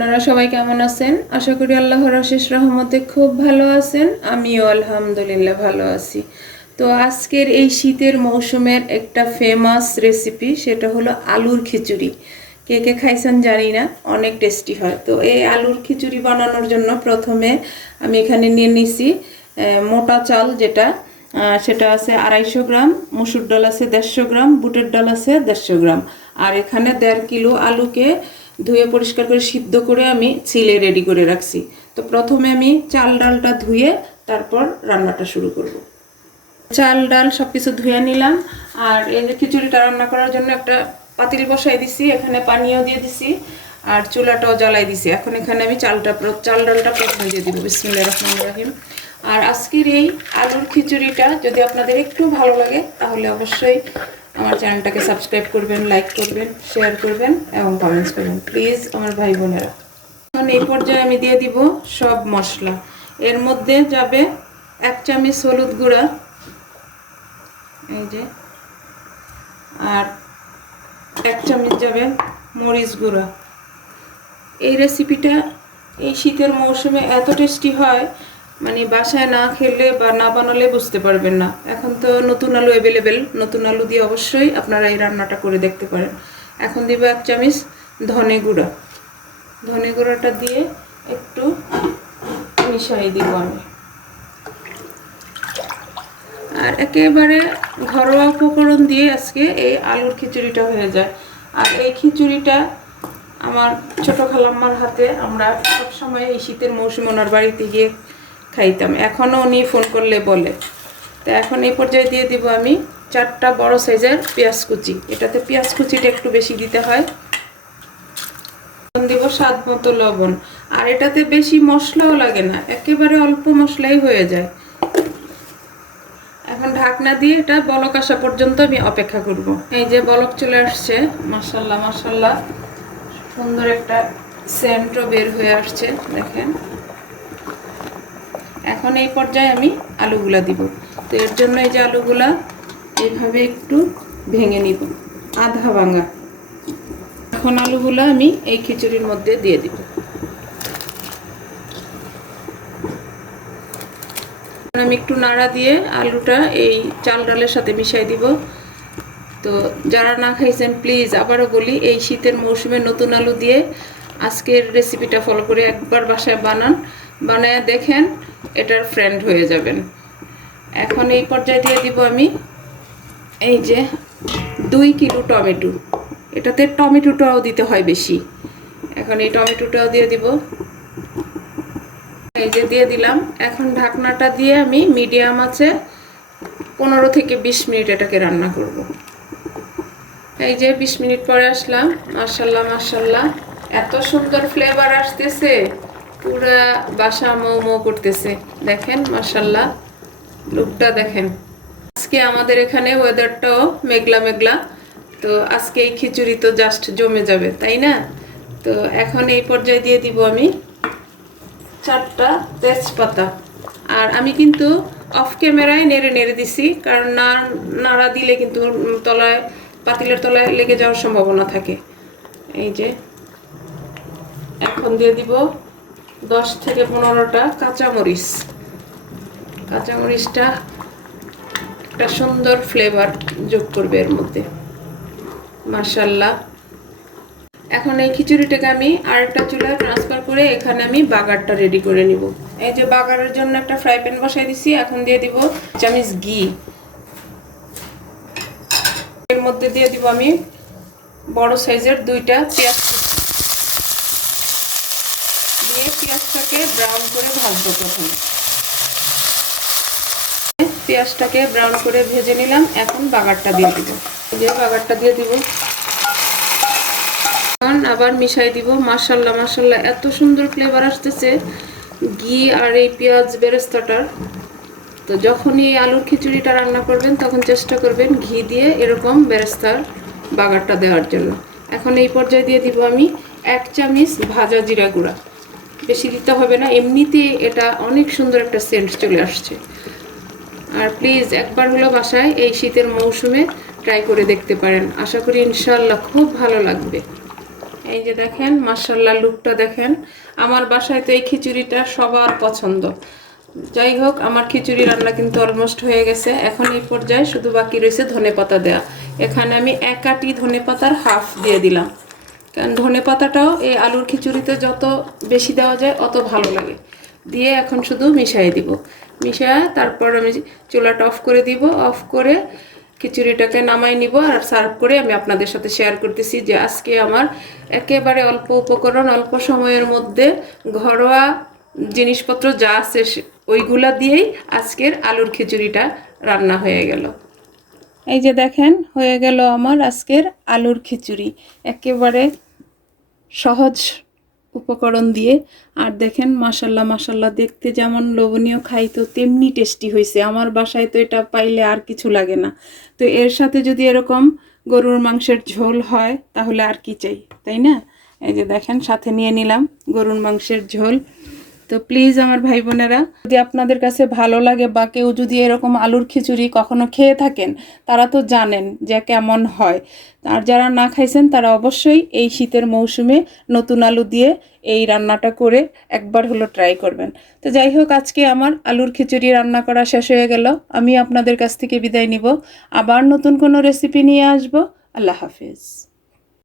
আপনারা সবাই কেমন আছেন? আশা করি আল্লাহর অশেষ রহমতে খুব ভালো আছেন। আমিও আলহামদুলিল্লাহ ভালো আছি। তো আজকের এই শীতের মৌসুমের একটা ফেমাস রেসিপি, সেটা হলো আলুর খিচুড়ি। কে কে খাইছেন জানি না, অনেক টেস্টি হয়। তো এই আলুর খিচুড়ি বানানোর জন্য প্রথমে আমি এখানে নিয়ে নিছি মোটা চাল, সেটা আছে 250 গ্রাম, মসুর ডাল আছে 150 গ্রাম, বুটের ডাল আছে 150 গ্রাম। আর এখানে 1.5 কিলো আলুকে ধুয়ে পরিষ্কার করে সিদ্ধ করে আমি ছিলে রেডি করে রাখছি। তো প্রথমে আমি চাল ডালটা ধুয়ে তারপর রান্নাটা শুরু করব। চাল ডাল সব কিছু ধুয়ে নিলাম। আর এই যে খিচুড়িটা রান্না করার জন্য একটা পাতিল বসাই দিছি, এখানে পানিও দিয়ে দিছি আর চুলাটাও জ্বালাই দিছি। এখন এখানে আমি চাল ডালটা প্রথমে দিয়ে দিব। বিসমিল্লাহির রহমানির রহিম। আর আজকের এই আলুর খিচুড়িটা যদি আপনাদের একটু ভালো লাগে তাহলে অবশ্যই আমার চ্যানেলটাকে সাবস্ক্রাইব করবেন, লাইক করবেন, শেয়ার করবেন এবং কমেন্টস করবেন প্লিজ আমার ভাই বোনেরা। এখন এই পর্যায়ে আমি দিয়ে দিব সব মশলা। এর মধ্যে যাবে 1 চামচ হলুদ গুঁড়া, এই যে, আর 1 চামচ যাবে মরিচ গুঁড়া। এই রেসিপিটা এই শীতের মৌসুমে এত টেস্টি হয়, মানে বাসায় না খেলে বা না বানালে বুঝতে পারবেন না। এখন তো নতুন আলু অ্যাভেলেবেল, নতুন আলু দিয়ে অবশ্যই আপনারা এই রান্নাটা করে দেখতে পারেন। এখন দিব 1 চামচ ধনে গুঁড়া। ধনে গুঁড়াটা দিয়ে একটু মিশিয়ে দিব আমি। আর একেবারে ঘরোয়া উপকরণ দিয়ে আজকে এই আলুর খিচুড়িটা হয়ে যায়। আর এই খিচুড়িটা আমার ছোট খালাম্মার হাতে আমরা সবসময় এই শীতের মৌসুমে ওনার বাড়িতে গিয়ে খাইতাম, এখনও উনি ফোন করলে বলে। তো এখন এই পর্যায়ে দিয়ে দিব আমি 4টা বড় সাইজের পেঁয়াজ কুচি। এটাতে পেঁয়াজ কুচিটা একটু বেশি দিতে হয়। দিব স্বাদ মতো লবণ। আর এটাতে বেশি মশলাও লাগে না, একেবারে অল্প মশলাই হয়ে যায়। এখন ঢাকনা দিয়ে এটা বলক আসা পর্যন্ত আমি অপেক্ষা করব। এই যে বলক চলে আসছে, মাশাআল্লাহ মাশাআল্লাহ, সুন্দর একটা সেন্টও বের হয়ে আসছে, দেখেন। এখন এই পর্যায়ে আমি আলুগুলা দিব। তো এর জন্য এই যে আলুগুলা এইভাবে একটু ভেঙে নিব, আধা ভাঙা। এখন আলুগুলা আমি এই খিচুড়ির মধ্যে দিয়ে দিব। আমি একটু নাড়া দিয়ে আলুটা এই চাল ডালের সাথে মিশাই দিব। তো যারা না খাইছেন প্লিজ আবারও বলি, এই শীতের মৌসুমে নতুন আলু দিয়ে আজকের রেসিপিটা ফলো করে একবার বাসায় বানায় দেখেন, এটার ফ্রেন্ড হয়ে যাবেন। এখন এই পর্যায়ে দিয়ে দিব আমি এই যে 2 কিলো টমেটো। এটাতে টমেটোটাও দিতে হয় বেশি। এখন এই টমেটোটাও দিয়ে দিব, এই যে দিয়ে দিলাম। এখন ঢাকনাটা দিয়ে আমি মিডিয়াম আছে 15 থেকে 20 মিনিট এটাকে রান্না করব। এই যে 20 মিনিট পরে আসলাম, মাশাআল্লাহ মাশাআল্লাহ, এত সুন্দর ফ্লেভার আসতেছে, পুরা বাসা মৌ মৌ করতেছে, দেখেন মাশাআল্লাহ, লুকটা দেখেন। আজকে আমাদের এখানে ওয়েদারটাও মেঘলা মেঘলা, তো আজকে এই খিচুড়ি তো জাস্ট জমে যাবে, তাই না? তো এখন এই পর্যায়ে দিয়ে দিব আমি 4টা তেজপাতা। আর আমি কিন্তু অফ ক্যামেরায় নেড়ে নেড়ে দিছি, কারণ নাড়া দিলে কিন্তু পাতিলের তলায় লেগে যাওয়ার সম্ভাবনা থাকে। এই যে এখন দিয়ে দিব 10 থেকে 15টা কাঁচামরিচ। কাঁচামরিচটা একটা সুন্দর ফ্লেভার যোগ করবে এর মধ্যে, মাশাআল্লাহ। এখন এই খিচুড়িটাকে আমি আরেকটা চুলায় ট্রান্সফার করে এখানে আমি বাগারটা রেডি করে নিব। এই যে বাগারের জন্য একটা ফ্রাই প্যান বসাই দিছি। এখন দিয়ে দিব চামচ ঘি। এর মধ্যে দিয়ে দিব আমি বড় সাইজের 2টা পেঁয়াজ দিয়ে পেঁয়াজটাকে ব্রাউন করে ভাজবো। প্রথমে পেঁয়াজটাকে ব্রাউন করে ভেজে নিলাম। এখন বাগারটা দিয়ে দিব, এই যে বাগারটা দিয়ে দিব। আবার মিশাই দিব। মাশাআল্লাহ মাশাআল্লাহ, এত সুন্দর ফ্লেভার আসতেছে ঘি আর এই পেঁয়াজ বেরেস্তাটার। তো যখনই এই আলুর খিচুড়িটা রান্না করবেন তখন চেষ্টা করবেন ঘি দিয়ে এরকম বেরেস্তার বাগারটা দেওয়ার জন্য। এখন এই পর্যায়ে দিয়ে দিব আমি 1 চামচ ভাজা জিরা গুঁড়া। বেশি দিতে হবে না, এমনিতে এটা অনেক সুন্দর একটা সেন্ট চলে আসছে। আর প্লিজ একবার হলো বাসায় এই শীতের মৌসুমে ট্রাই করে দেখতে পারেন, আশা করি ইনশাআল্লাহ খুব ভালো লাগবে। এই যে দেখেন মাশাআল্লাহ লুকটা দেখেন। আমার বাসায় তো এই খিচুড়িটা সবার পছন্দ। যাই হোক, আমার খিচুড়ি রান্না কিন্তু অলমোস্ট হয়ে গেছে। এখন এই পর্যায়ে শুধু বাকি রয়েছে ধনেপাতা দেয়া। এখানে আমি 1 আটি ধনেপাতার হাফ দিয়ে দিলাম, কারণ ধনেপাতাটাও এই আলুর খিচুড়িতে যত বেশি দেওয়া যায় অত ভালো লাগে। দিয়ে এখন শুধু মিশিয়ে দিব। মিশিয়ে তারপর আমি চুলাটা অফ করে দিব। অফ করে খিচুড়িটাকে নামাই নিব আর সার্ভ করে আমি আপনাদের সাথে শেয়ার করতেছি যে আজকে আমার একেবারে অল্প উপকরণ, অল্প সময়ের মধ্যে ঘরোয়া জিনিসপত্র যা আছে ওইগুলা দিয়েই আজকের আলুর খিচুড়িটা রান্না হয়ে গেল। এই যে দেখেন হয়ে গেল আমার আজকের আলুর খিচুড়ি, একেবারে সহজ উপকরণ দিয়ে। আর দেখেন মাশাল্লাহ মাশাল্লাহ, দেখতে যেমন লোভনীয়, খাইতেও তেমনি টেস্টি হয়েছে। আমার বাসায় তো এটা পাইলে আর কিছু লাগে না। তো এর সাথে যদি এরকম গরুর মাংসের ঝোল হয় তাহলে আর কি চাই, তাই না? এই যে দেখেন সাথে নিয়ে নিলাম গরুর মাংসের ঝোল। তো প্লিজ আমার ভাই বোনেরা, যদি আপনাদের কাছে ভালো লাগে বা কেউ যদি এরকম আলুর খিচুড়ি কখনো খেয়ে থাকেন, তারা তো জানেন যে কেমন হয়। আর যারা না খাইছেন তারা অবশ্যই এই শীতের মৌসুমে নতুন আলু দিয়ে এই রান্নাটা করে একবার হলো ট্রাই করবেন। তো যাই হোক, আজকে আমার আলুর খিচুড়ি রান্না করা শেষ হয়ে গেল। আমি আপনাদের কাছ থেকে বিদায় নিব। আবার নতুন কোনো রেসিপি নিয়ে আসব। আল্লাহ হাফেজ।